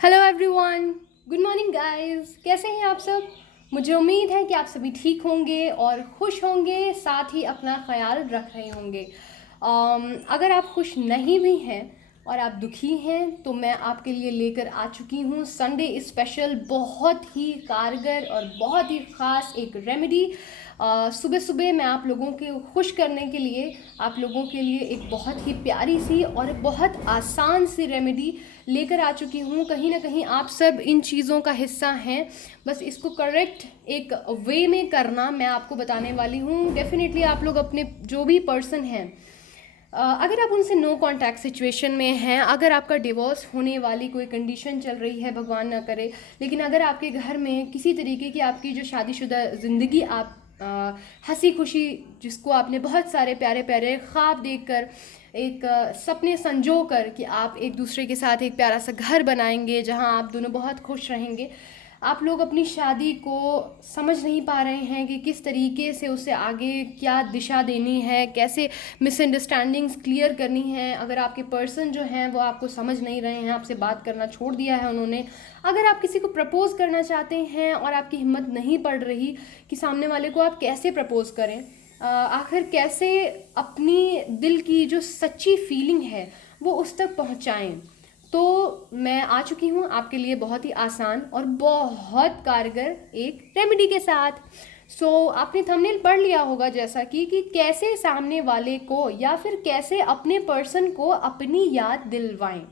Hello everyone, good morning guys. कैसे हैं आप सब? मुझे उम्मीद है कि आप सभी ठीक होंगे और खुश होंगे, साथ ही अपना ख्याल रख रहे होंगे। अगर आप खुश नहीं भी हैं और आप दुखी हैं तो मैं आपके लिए लेकर आ चुकी हूँ संडे स्पेशल बहुत ही कारगर और बहुत ही ख़ास एक रेमेडी। सुबह सुबह मैं आप लोगों के खुश करने के लिए आप लोगों के लिए एक बहुत ही प्यारी सी और बहुत आसान सी रेमेडी लेकर आ चुकी हूँ। कहीं ना कहीं आप सब इन चीज़ों का हिस्सा हैं, बस इसको करेक्ट एक वे में करना मैं आपको बताने वाली हूँ। डेफिनेटली आप लोग अपने जो भी पर्सन हैं, अगर आप उनसे नो कॉन्टैक्ट सिचुएशन में हैं, अगर आपका डिवोर्स होने वाली कोई कंडीशन चल रही है, भगवान ना करे, लेकिन अगर आपके घर में किसी तरीके की आपकी जो शादीशुदा ज़िंदगी आप हंसी खुशी, जिसको आपने बहुत सारे प्यारे प्यारे ख्वाब देखकर एक सपने संजो कर कि आप एक दूसरे के साथ एक प्यारा सा घर बनाएंगे जहां आप दोनों बहुत खुश रहेंगे, आप लोग अपनी शादी को समझ नहीं पा रहे हैं कि किस तरीके से उसे आगे क्या दिशा देनी है, कैसे मिसअंडरस्टैंडिंग्स क्लियर करनी है। अगर आपके पर्सन जो हैं वो आपको समझ नहीं रहे हैं, आपसे बात करना छोड़ दिया है उन्होंने, अगर आप किसी को प्रपोज़ करना चाहते हैं और आपकी हिम्मत नहीं पड़ रही कि सामने वाले को आप कैसे प्रपोज़ करें, आखिर कैसे अपनी दिल की जो सच्ची फीलिंग है वो उस तक पहुंचाएं, तो मैं आ चुकी हूँ आपके लिए बहुत ही आसान और बहुत कारगर एक रेमेडी के साथ। आपने थंबनेल पढ़ लिया होगा जैसा कि कैसे सामने वाले को या फिर कैसे अपने पर्सन को अपनी याद दिलवाएं।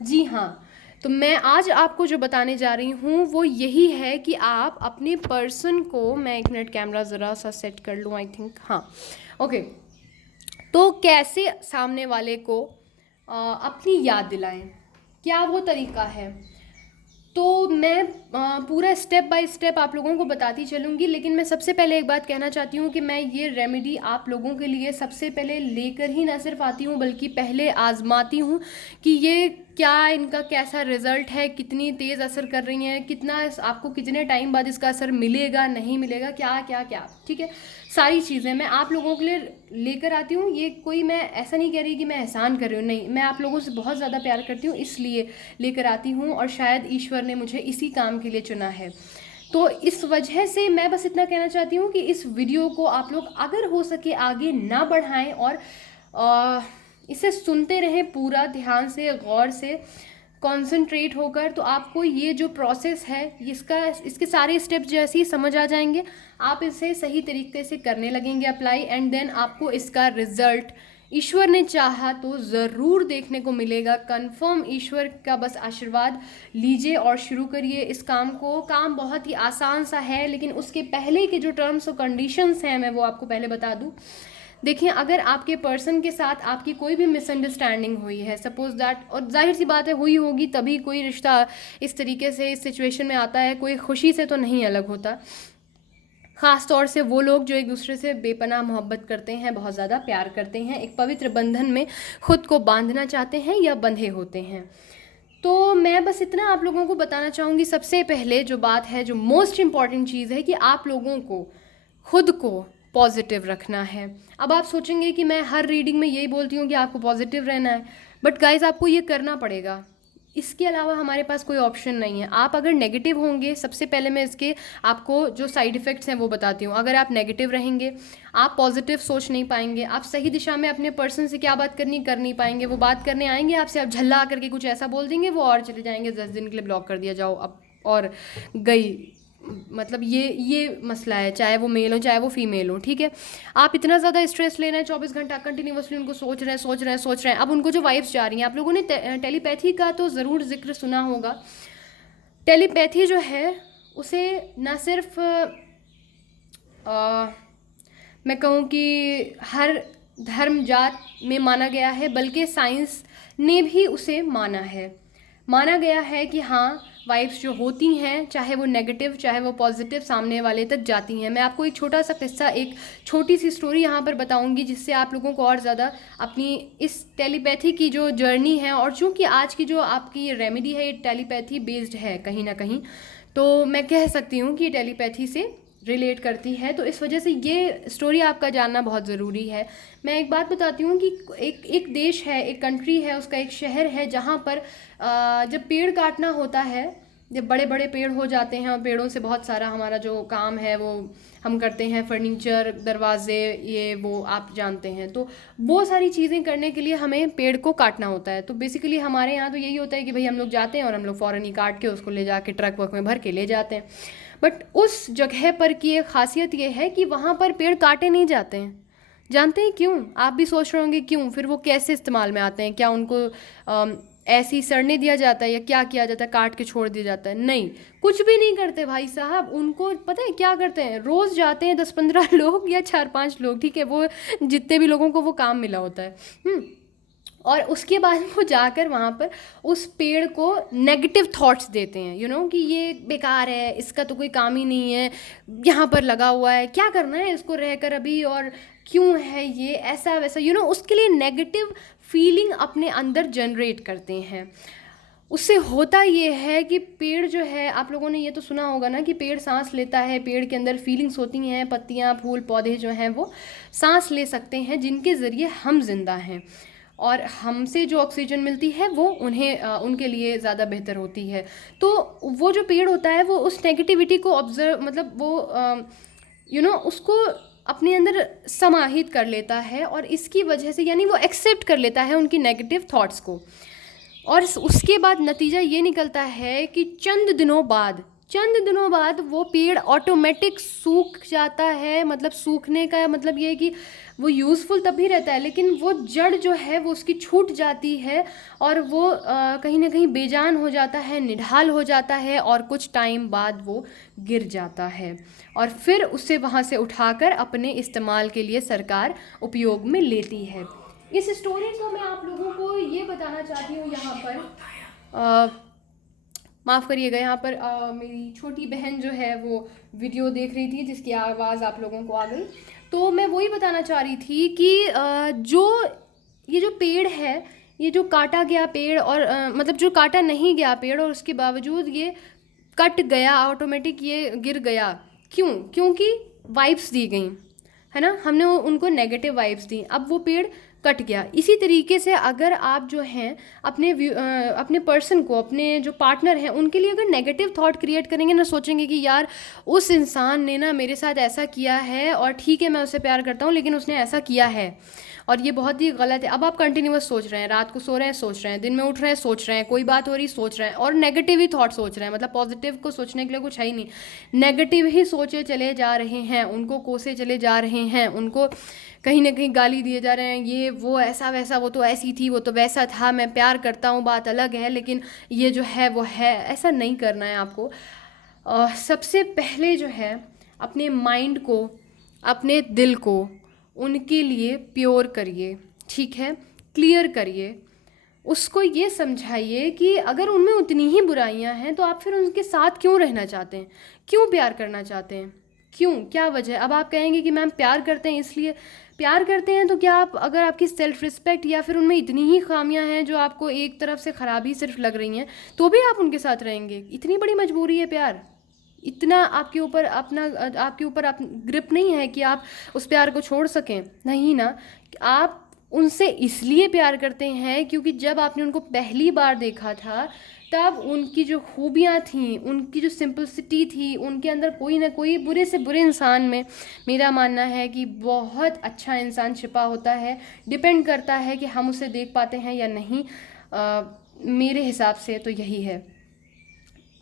जी हाँ, तो मैं आज आपको जो बताने जा रही हूँ वो यही है कि आप अपने पर्सन को, मैं एक मिनट कैमरा ज़रा सा सेट कर लूँ, आई थिंक, हाँ, ओके। तो कैसे सामने वाले को अपनी याद दिलाएं, क्या वो तरीका है? तो मैं पूरा स्टेप बाय स्टेप आप लोगों को बताती चलूँगी, लेकिन मैं सबसे पहले एक बात कहना चाहती हूँ कि मैं ये रेमेडी आप लोगों के लिए सबसे पहले लेकर ही ना सिर्फ आती हूँ बल्कि पहले आजमाती हूँ कि ये क्या, इनका कैसा रिज़ल्ट है, कितनी तेज़ असर कर रही हैं, कितना आपको कितने टाइम बाद इसका असर मिलेगा नहीं मिलेगा, क्या क्या क्या, ठीक है, सारी चीज़ें मैं आप लोगों के लिए लेकर आती हूँ। ये कोई, मैं ऐसा नहीं कह रही कि मैं एहसान कर रही हूँ, नहीं, मैं आप लोगों से बहुत ज़्यादा प्यार करती हूँ इसलिए लेकर आती हूँ, और शायद ईश्वर ने मुझे इसी काम के लिए चुना है। तो इस वजह से मैं बस इतना कहना चाहती हूँ कि इस वीडियो को आप लोग अगर हो सके आगे ना बढ़ाएं और इसे सुनते रहें पूरा ध्यान से, गौर से, कॉन्सेंट्रेट होकर, तो आपको ये जो प्रोसेस है इसके सारे स्टेप्स जैसे ही समझ आ जाएंगे, आप इसे सही तरीके से करने लगेंगे अप्लाई, एंड देन आपको इसका रिजल्ट ईश्वर ने चाहा तो ज़रूर देखने को मिलेगा। कंफर्म ईश्वर का बस आशीर्वाद लीजिए और शुरू करिए इस काम को। काम बहुत ही आसान सा है, लेकिन उसके पहले के जो टर्म्स और कंडीशंस हैं मैं वो आपको पहले बता दूं। देखिए, अगर आपके पर्सन के साथ आपकी कोई भी मिसअंडरस्टैंडिंग हुई है, सपोज दैट, और जाहिर सी बात है हुई होगी तभी कोई रिश्ता इस तरीके से इस सिचुएशन में आता है, कोई खुशी से तो नहीं अलग होता, ख़ास तौर से वो लोग जो एक दूसरे से बेपनाह मोहब्बत करते हैं, बहुत ज़्यादा प्यार करते हैं, एक पवित्र बंधन में खुद को बांधना चाहते हैं या बंधे होते हैं। तो मैं बस इतना आप लोगों को बताना चाहूँगी, सबसे पहले जो बात है, जो मोस्ट इम्पॉर्टेंट चीज़ है, कि आप लोगों को खुद को पॉजिटिव रखना है। अब आप सोचेंगे कि मैं हर रीडिंग में यही बोलती हूँ कि आपको पॉजिटिव रहना है, बट गाइज आपको ये करना पड़ेगा, इसके अलावा हमारे पास कोई ऑप्शन नहीं है। आप अगर नेगेटिव होंगे, सबसे पहले मैं इसके आपको जो साइड इफ़ेक्ट्स हैं वो बताती हूँ। अगर आप नेगेटिव रहेंगे, आप पॉजिटिव सोच नहीं पाएंगे, आप सही दिशा में अपने पर्सन से क्या बात करनी कर नहीं पाएंगे, वो बात करने आएंगे आपसे, आप झल्ला करके कुछ ऐसा बोल देंगे, वो और चले जाएंगे, 10 दिन के लिए ब्लॉक कर दिया, जाओ अब, और गई। मतलब ये मसला है, चाहे वो मेल हो चाहे वो फीमेल हो, ठीक है। आप इतना ज़्यादा स्ट्रेस ले रहे हैं, 24 घंटा कंटिन्यूसली उनको सोच रहे हैं। अब उनको जो वाइब्स जा रही हैं, आप लोगों ने टेलीपैथी का तो ज़रूर जिक्र सुना होगा। टेलीपैथी जो है उसे ना सिर्फ मैं कहूँ कि हर धर्म जात में माना गया है, बल्कि साइंस ने भी उसे माना गया है कि हाँ, वाइब्स जो होती हैं, चाहे वो नेगेटिव चाहे वो पॉजिटिव, सामने वाले तक जाती हैं। मैं आपको एक छोटा सा किस्सा, एक छोटी सी स्टोरी यहाँ पर बताऊँगी, जिससे आप लोगों को और ज़्यादा अपनी इस टेलीपैथी की जो जर्नी है, और चूँकि आज की जो आपकी रेमेडी है ये टेलीपैथी बेस्ड है कहीं ना कहीं, तो मैं कह सकती हूँ कि टेलीपैथी से रिलेट करती है, तो इस वजह से ये स्टोरी आपका जानना बहुत ज़रूरी है। मैं एक बात बताती हूँ कि एक देश है, एक कंट्री है, उसका एक शहर है जहाँ पर जब पेड़ काटना होता है, जब बड़े बड़े पेड़ हो जाते हैं और पेड़ों से बहुत सारा हमारा जो काम है वो हम करते हैं, फर्नीचर, दरवाजे, ये वो आप जानते हैं, तो वो सारी चीज़ें करने के लिए हमें पेड़ को काटना होता है। तो बेसिकली हमारे यहाँ तो यही होता है कि भाई हम लोग जाते हैं और हम लोग फ़ौरन ही काट के उसको ले जाके ट्रक वर्क में भर के ले जाते हैं। बट उस जगह पर की एक ख़ासियत ये है कि वहाँ पर पेड़ काटे नहीं जाते हैं। जानते हैं क्यों? आप भी सोच रहे होंगे क्यों, फिर वो कैसे इस्तेमाल में आते हैं, क्या उनको ऐसे ही सड़ने दिया जाता है या क्या किया जाता है, काट के छोड़ दिया जाता है? नहीं, कुछ भी नहीं करते भाई साहब। उनको पता है क्या करते हैं, रोज़ जाते हैं 10-15 लोग या 4-5 लोग, ठीक है, वो जितने भी लोगों को वो काम मिला होता है, और उसके बाद वो जाकर वहाँ पर उस पेड़ को नेगेटिव थॉट्स देते हैं, कि ये बेकार है, इसका तो कोई काम ही नहीं है, यहाँ पर लगा हुआ है, क्या करना है इसको रहकर अभी, और क्यों है ये ऐसा वैसा, उसके लिए नेगेटिव फीलिंग अपने अंदर जनरेट करते हैं। उससे होता ये है कि पेड़ जो है, आप लोगों ने ये तो सुना होगा ना कि पेड़ सांस लेता है, पेड़ के अंदर फीलिंग्स होती हैं, पत्तियाँ, फूल, पौधे जो हैं वो सांस ले सकते हैं, जिनके ज़रिए हम जिंदा हैं, और हमसे जो ऑक्सीजन मिलती है वो उनके लिए ज़्यादा बेहतर होती है। तो वो जो पेड़ होता है वो उस नेगेटिविटी को ऑब्जर्व, मतलब वो उसको अपने अंदर समाहित कर लेता है, और इसकी वजह से यानी वो एक्सेप्ट कर लेता है उनकी नेगेटिव थॉट्स को, और उसके बाद नतीजा ये निकलता है कि चंद दिनों बाद वो पेड़ ऑटोमेटिक सूख जाता है। मतलब सूखने का मतलब ये है कि वो यूज़फुल तब भी रहता है, लेकिन वो जड़ जो है वो उसकी छूट जाती है, और वो कहीं ना कहीं बेजान हो जाता है, निढाल हो जाता है, और कुछ टाइम बाद वो गिर जाता है, और फिर उसे वहाँ से उठाकर अपने इस्तेमाल के लिए सरकार उपयोग में लेती है। इस स्टोरी को मैं आप लोगों को ये बताना चाहती हूँ, यहाँ पर माफ़ करिएगा, यहाँ पर मेरी छोटी बहन जो है वो वीडियो देख रही थी, जिसकी आवाज़ आप लोगों को आ गई। तो मैं वही बताना चाह रही थी कि ये जो पेड़ है, ये जो काटा गया पेड़, और मतलब जो काटा नहीं गया पेड़ और उसके बावजूद ये कट गया, ऑटोमेटिक ये गिर गया, क्योंकि वाइब्स दी गई, है ना, हमने उनको नेगेटिव वाइब्स दी, अब वो पेड़ कट गया। इसी तरीके से अगर आप जो हैं अपने पर्सन को, अपने जो पार्टनर हैं, उनके लिए अगर नेगेटिव थॉट क्रिएट करेंगे ना, सोचेंगे कि यार उस इंसान ने ना मेरे साथ ऐसा किया है, और ठीक है मैं उससे प्यार करता हूँ लेकिन उसने ऐसा किया है और ये बहुत ही गलत है। अब आप कंटिन्यूअस सोच रहे हैं, रात को सो रहे हैं सोच रहे हैं, दिन में उठ रहे हैं सोच रहे हैं, कोई बात हो रही सोच रहे हैं, और नेगेटिव ही थॉट सोच रहे हैं। मतलब पॉजिटिव को सोचने के लिए कुछ है ही नहीं, नेगेटिव ही सोचे चले जा रहे हैं, उनको कोसे चले जा रहे हैं, उनको कहीं ना कहीं गाली दिए जा रहे हैं, ये वो ऐसा वैसा, वो तो ऐसी थी, वो तो वैसा था, मैं प्यार करता हूँ बात अलग है, लेकिन ये जो है वो है। ऐसा नहीं करना है आपको। सबसे पहले जो है अपने माइंड को, अपने दिल को उनके लिए प्योर करिए, ठीक है, क्लियर करिए। उसको ये समझाइए कि अगर उनमें उतनी ही बुराइयां हैं तो आप फिर उनके साथ क्यों रहना चाहते हैं, क्यों प्यार करना चाहते हैं, क्यों, क्या वजह। अब आप कहेंगे कि मैम प्यार करते हैं इसलिए। प्यार करते हैं तो क्या आप, अगर आपकी सेल्फ रिस्पेक्ट या फिर उनमें इतनी ही खामियां हैं जो आपको एक तरफ से ख़राबी सिर्फ लग रही हैं, तो भी आप उनके साथ रहेंगे? इतनी बड़ी मजबूरी है प्यार? इतना आपके ऊपर आप ग्रिप नहीं है कि आप उस प्यार को छोड़ सकें? नहीं ना। आप उनसे इसलिए प्यार करते हैं क्योंकि जब आपने उनको पहली बार देखा था तब उनकी जो खूबियाँ थीं, उनकी जो सिंपलिसिटी थी, उनके अंदर कोई ना कोई, बुरे से बुरे इंसान में मेरा मानना है कि बहुत अच्छा इंसान छिपा होता है। डिपेंड करता है कि हम उसे देख पाते हैं या नहीं। मेरे हिसाब से तो यही है।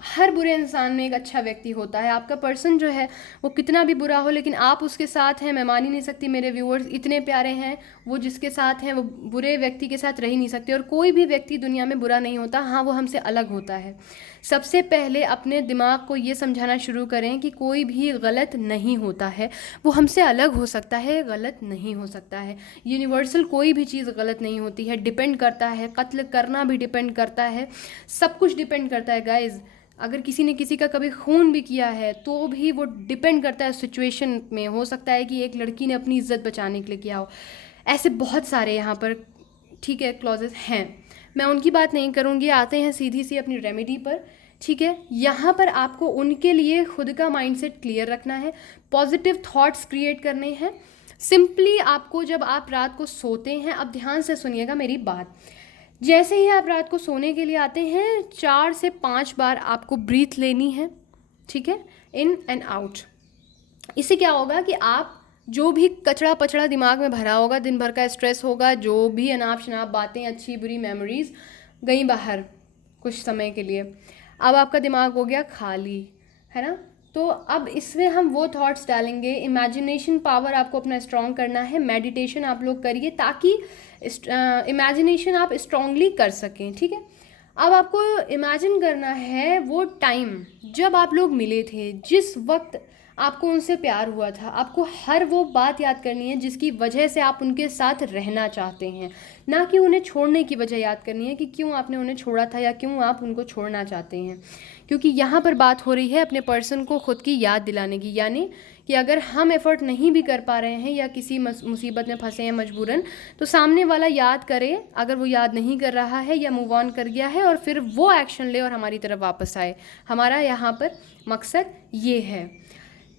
हर बुरे इंसान में एक अच्छा व्यक्ति होता है। आपका पर्सन जो है वो कितना भी बुरा हो, लेकिन आप उसके साथ हैं, मैं मान ही नहीं सकती मेरे व्यूअर्स इतने प्यारे हैं, वो जिसके साथ हैं वो बुरे व्यक्ति के साथ रह ही नहीं सकते। और कोई भी व्यक्ति दुनिया में बुरा नहीं होता, हाँ वो हमसे अलग होता है। सबसे पहले अपने दिमाग को ये समझाना शुरू करें कि कोई भी गलत नहीं होता है, वो हमसे अलग हो सकता है, गलत नहीं हो सकता है। यूनिवर्सल कोई भी चीज़ गलत नहीं होती है। डिपेंड करता है, कत्ल करना भी डिपेंड करता है, सब कुछ डिपेंड करता है गाइज़। अगर किसी ने किसी का कभी खून भी किया है तो भी वो डिपेंड करता है सिचुएशन में। हो सकता है कि एक लड़की ने अपनी इज्जत बचाने के लिए किया हो। ऐसे बहुत सारे यहाँ पर, ठीक है, क्लॉजेस हैं। मैं उनकी बात नहीं करूँगी, आते हैं सीधी सी अपनी रेमेडी पर। ठीक है, यहाँ पर आपको उनके लिए खुद का माइंडसेट क्लियर रखना है, पॉजिटिव थॉट्स क्रिएट करने हैं। सिंपली आपको जब आप रात को सोते हैं, अब ध्यान से सुनिएगा मेरी बात, जैसे ही आप रात को सोने के लिए आते हैं 4 से 5 बार आपको ब्रीथ लेनी है। ठीक है, इन एंड आउट। इससे क्या होगा कि आप जो भी कचड़ा पचड़ा दिमाग में भरा होगा, दिन भर का स्ट्रेस होगा, जो भी अनाप शनाप बातें, अच्छी बुरी मेमोरीज गई बाहर कुछ समय के लिए, अब आपका दिमाग हो गया खाली, है ना। तो अब इसमें हम वो थॉट्स डालेंगे। इमेजिनेशन पावर आपको अपना स्ट्रॉन्ग करना है, मेडिटेशन आप लोग करिए ताकि इमेजिनेशन आप स्ट्रांगली कर सकें। ठीक है, अब आपको इमेजिन करना है वो टाइम जब आप लोग मिले थे, जिस वक्त आपको उनसे प्यार हुआ था। आपको हर वो बात याद करनी है जिसकी वजह से आप उनके साथ रहना चाहते हैं, ना कि उन्हें छोड़ने की वजह याद करनी है कि क्यों आपने उन्हें छोड़ा था या क्यों आप उनको छोड़ना चाहते हैं। क्योंकि यहाँ पर बात हो रही है अपने पर्सन को खुद की याद दिलाने की, यानी कि अगर हम एफ़र्ट नहीं भी कर पा रहे हैं या किसी मुसीबत में फंसे हैं मजबूरन, तो सामने वाला याद करे। अगर वो याद नहीं कर रहा है या मूव ऑन कर गया है, और फिर वो एक्शन ले और हमारी तरफ वापस आए। हमारा यहाँ पर मकसद ये है।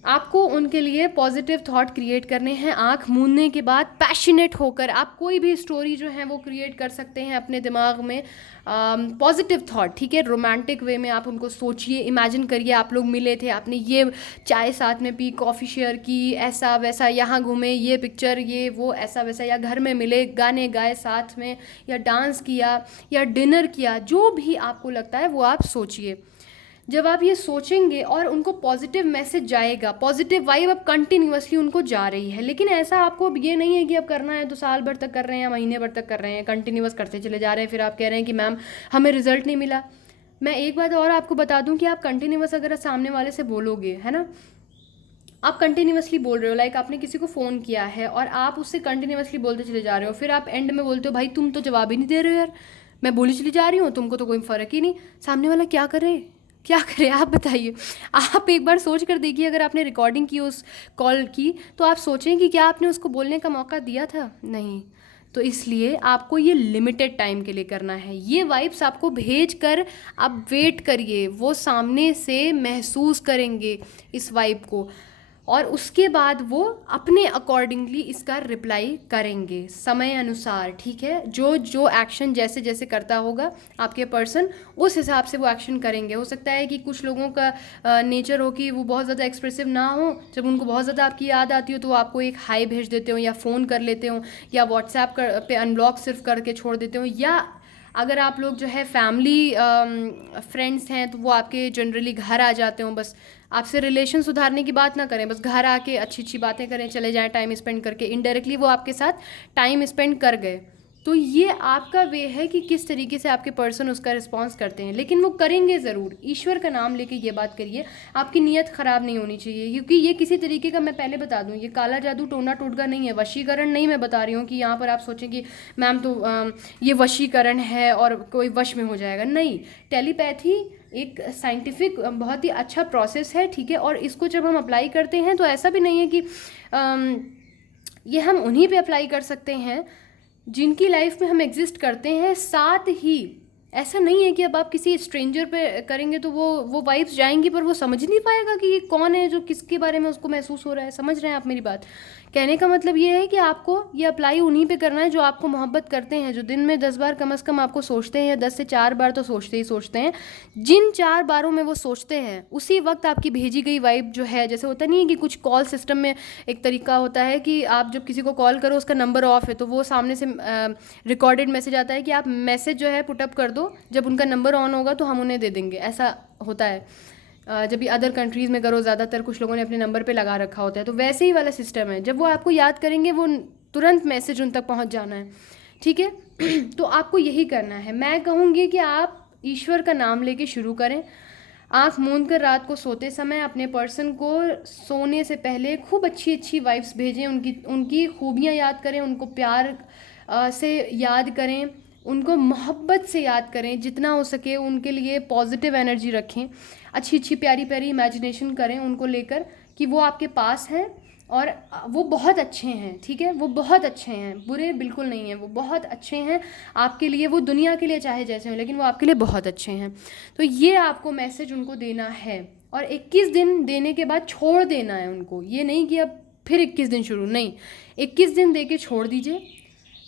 आपको उनके लिए पॉजिटिव थॉट क्रिएट करने हैं। आँख मूंदने के बाद पैशनेट होकर आप कोई भी स्टोरी जो है वो क्रिएट कर सकते हैं अपने दिमाग में, पॉजिटिव थॉट। ठीक है, रोमांटिक वे में आप उनको सोचिए, इमेजिन करिए आप लोग मिले थे, आपने ये चाय साथ में पी, कॉफ़ी शेयर की, ऐसा वैसा, यहाँ घूमे, ये पिक्चर, ये वो, ऐसा वैसा, या घर में मिले, गाने गाए साथ में, या डांस किया, या डिनर किया, जो भी आपको लगता है वो आप सोचिए। जब आप ये सोचेंगे और उनको पॉजिटिव मैसेज जाएगा, पॉजिटिव वाइब अब कंटिन्यूअसली उनको जा रही है। लेकिन ऐसा आपको अब ये नहीं है कि अब करना है तो साल भर तक कर रहे हैं या महीने भर तक कर रहे हैं, कंटिन्यूअस करते चले जा रहे हैं, फिर आप कह रहे हैं कि मैम हमें रिजल्ट नहीं मिला। मैं एक बात और आपको बता दूं कि आप कंटिन्यूअस अगर सामने वाले से बोलोगे, है ना, आप कंटिन्यूअसली बोल रहे हो, लाइक आपने किसी को फ़ोन किया है और आप उससे कंटिन्यूअसली बोलते चले जा रहे हो, फिर आप एंड में बोलते हो भाई तुम तो जवाब ही नहीं दे रहे हो यार, मैं बोली चली जा रही हूँ, तुमको तो कोई फ़र्क ही नहीं। सामने वाला क्या करे, क्या करें आप बताइए। आप एक बार सोच कर देखिए, अगर आपने रिकॉर्डिंग की उस कॉल की, तो आप सोचें कि क्या आपने उसको बोलने का मौका दिया था? नहीं। तो इसलिए आपको ये लिमिटेड टाइम के लिए करना है। ये वाइब्स आपको भेज कर आप वेट करिए, वो सामने से महसूस करेंगे इस वाइब को, और उसके बाद वो अपने अकॉर्डिंगली इसका रिप्लाई करेंगे समय अनुसार। ठीक है, जो जो एक्शन जैसे जैसे करता होगा आपके पर्सन, उस हिसाब से वो एक्शन करेंगे। हो सकता है कि कुछ लोगों का नेचर हो कि वो बहुत ज़्यादा एक्सप्रेसिव ना हो, जब उनको बहुत ज़्यादा आपकी याद आती हो तो वो आपको एक हाई भेज देते हो, या फ़ोन कर लेते हो, या व्हाट्सएप पे अनब्लॉक सिर्फ करके छोड़ देते हो, या अगर आप लोग जो है फैमिली फ्रेंड्स हैं तो वो आपके जनरली घर आ जाते हो, बस आपसे रिलेशन सुधारने की बात ना करें, बस घर आके अच्छी अच्छी बातें करें, चले जाएं टाइम स्पेंड करके, इनडायरेक्टली वो आपके साथ टाइम स्पेंड कर गए। तो ये आपका वे है कि किस तरीके से आपके पर्सन उसका रिस्पॉन्स करते हैं, लेकिन वो करेंगे ज़रूर। ईश्वर का नाम लेके ये बात करिए, आपकी नीयत ख़राब नहीं होनी चाहिए, क्योंकि ये किसी तरीके का, मैं पहले बता दूं, ये काला जादू टोना टोटका नहीं है, वशीकरण नहीं मैं बता रही हूँ कि यहाँ पर आप सोचें कि मैम तो ये वशीकरण है और कोई वश में हो जाएगा। नहीं, टेलीपैथी एक साइंटिफिक बहुत ही अच्छा प्रोसेस है। ठीक है, और इसको जब हम अप्लाई करते हैं तो ऐसा भी नहीं है कि ये हम उन्हीं पे अप्लाई कर सकते हैं जिनकी लाइफ में हम एग्जिस्ट करते हैं। साथ ही ऐसा नहीं है कि अब आप किसी स्ट्रेंजर पे करेंगे तो वो वाइब्स जाएंगी, पर वो समझ नहीं पाएगा कि ये कौन है जो किसके बारे में उसको महसूस हो रहा है। समझ रहे हैं आप मेरी बात? कहने का मतलब ये है कि आपको ये अप्लाई उन्हीं पे करना है जो आपको मोहब्बत करते हैं, जो दिन में 10 बार कम से कम आपको सोचते हैं, या 10 से 4 बार तो सोचते ही सोचते हैं। जिन 4 बारों में वो सोचते हैं उसी वक्त आपकी भेजी गई वाइब जो है, जैसे होता नहीं है कि कुछ कॉल सिस्टम में एक तरीका होता है कि आप जब किसी को कॉल करो उसका नंबर ऑफ है, तो वो सामने से रिकॉर्डेड मैसेज आता है कि आप मैसेज जो है पुटअप कर दो, जब उनका नंबर ऑन होगा तो हम उन्हें दे देंगे। ऐसा होता है जब भी अदर कंट्रीज़ में करो, ज़्यादातर कुछ लोगों ने अपने नंबर पे लगा रखा होता है, तो वैसे ही वाला सिस्टम है। जब वो आपको याद करेंगे वो तुरंत मैसेज उन तक पहुंच जाना है। ठीक है तो आपको यही करना है। मैं कहूँगी कि आप ईश्वर का नाम लेके शुरू करें। आँख मूंद कर रात को सोते समय अपने पर्सन को सोने से पहले खूब अच्छी अच्छी वाइब्स भेजें, उनकी खूबियाँ याद करें, उनको प्यार से याद करें, उनको मोहब्बत से याद करें, जितना हो सके उनके लिए पॉजिटिव एनर्जी रखें, अच्छी अच्छी प्यारी प्यारी इमेजिनेशन करें उनको लेकर कि वो आपके पास हैं और वो बहुत अच्छे हैं, ठीक है, वो बहुत अच्छे हैं, बुरे बिल्कुल नहीं हैं, वो बहुत अच्छे हैं आपके लिए। वो दुनिया के लिए चाहे जैसे हों, लेकिन वो आपके लिए बहुत अच्छे हैं। तो ये आपको मैसेज उनको देना है, और 21 दिन देने के बाद छोड़ देना है उनको। ये नहीं कि अब फिर 21 दिन शुरू, नहीं, 21 दिन दे के छोड़ दीजिए।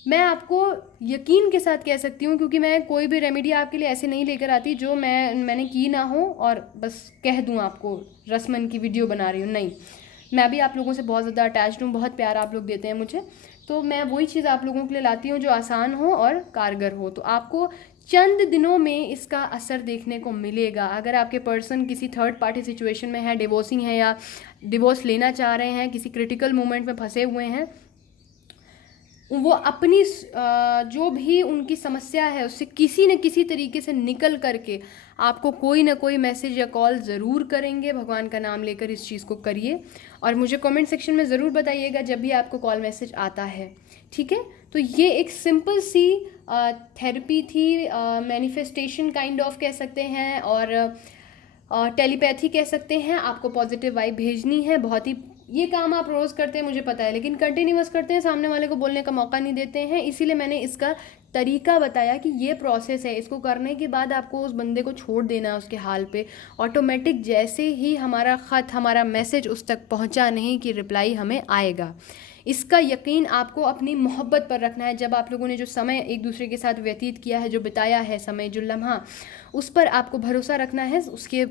मैं आपको यकीन के साथ कह सकती हूँ, क्योंकि मैं कोई भी रेमेडी आपके लिए ऐसे नहीं लेकर आती जो मैंने की ना हो और बस कह दूँ आपको रस्मन की वीडियो बना रही हूँ, नहीं। मैं भी आप लोगों से बहुत ज़्यादा अटैच्ड हूँ, बहुत प्यार आप लोग देते हैं मुझे, तो मैं वही चीज़ आप लोगों के लिए लाती हूँ जो आसान हो और कारगर हो। तो आपको चंद दिनों में इसका असर देखने को मिलेगा। अगर आपके पर्सन किसी थर्ड पार्टी सिचुएशन में है, डिवोर्सिंग है या डिवोर्स लेना चाह रहे हैं, किसी क्रिटिकल मोमेंट में फंसे हुए हैं, वो अपनी जो भी उनकी समस्या है उससे किसी न किसी तरीके से निकल करके आपको कोई ना कोई मैसेज या कॉल ज़रूर करेंगे। भगवान का नाम लेकर इस चीज़ को करिए, और मुझे कमेंट सेक्शन में ज़रूर बताइएगा जब भी आपको कॉल मैसेज आता है, ठीक है। तो ये एक सिंपल सी थेरेपी थी, मैनिफेस्टेशन काइंड ऑफ कह सकते हैं, और टेलीपैथी कह सकते हैं। आपको पॉजिटिव वाइब भेजनी है, बहुत ही, ये काम आप रोज़ करते हैं मुझे पता है, लेकिन कंटिन्यूअस करते हैं, सामने वाले को बोलने का मौका नहीं देते हैं। इसीलिए मैंने इसका तरीका बताया कि ये प्रोसेस है, इसको करने के बाद आपको उस बंदे को छोड़ देना है उसके हाल पे। ऑटोमेटिक जैसे ही हमारा ख़त, हमारा मैसेज उस तक पहुंचा नहीं कि रिप्लाई हमें आएगा। इसका यकीन आपको अपनी मोहब्बत पर रखना है। जब आप लोगों ने जो समय एक दूसरे के साथ व्यतीत किया है, जो बिताया है समय, जो लम्हा, उस पर आपको भरोसा रखना है। उसके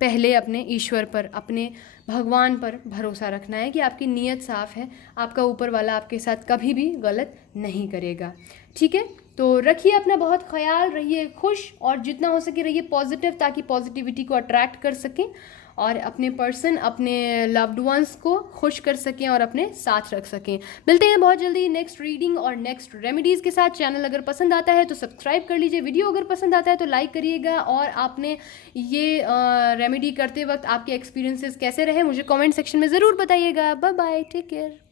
पहले अपने ईश्वर पर, अपने भगवान पर भरोसा रखना है कि आपकी नीयत साफ़ है, आपका ऊपर वाला आपके साथ कभी भी गलत नहीं करेगा, ठीक है। तो रखिए अपना बहुत ख्याल, रहिए खुश, और जितना हो सके रहिए पॉजिटिव, ताकि पॉजिटिविटी को अट्रैक्ट कर सकें और अपने पर्सन, अपने लव्ड वंस को खुश कर सकें और अपने साथ रख सकें। मिलते हैं बहुत जल्दी नेक्स्ट रीडिंग और नेक्स्ट रेमेडीज़ के साथ। चैनल अगर पसंद आता है तो सब्सक्राइब कर लीजिए, वीडियो अगर पसंद आता है तो लाइक करिएगा, और आपने ये रेमेडी करते वक्त आपके एक्सपीरियंसेस कैसे रहे मुझे कमेंट सेक्शन में ज़रूर बताइएगा। Bye bye, take care.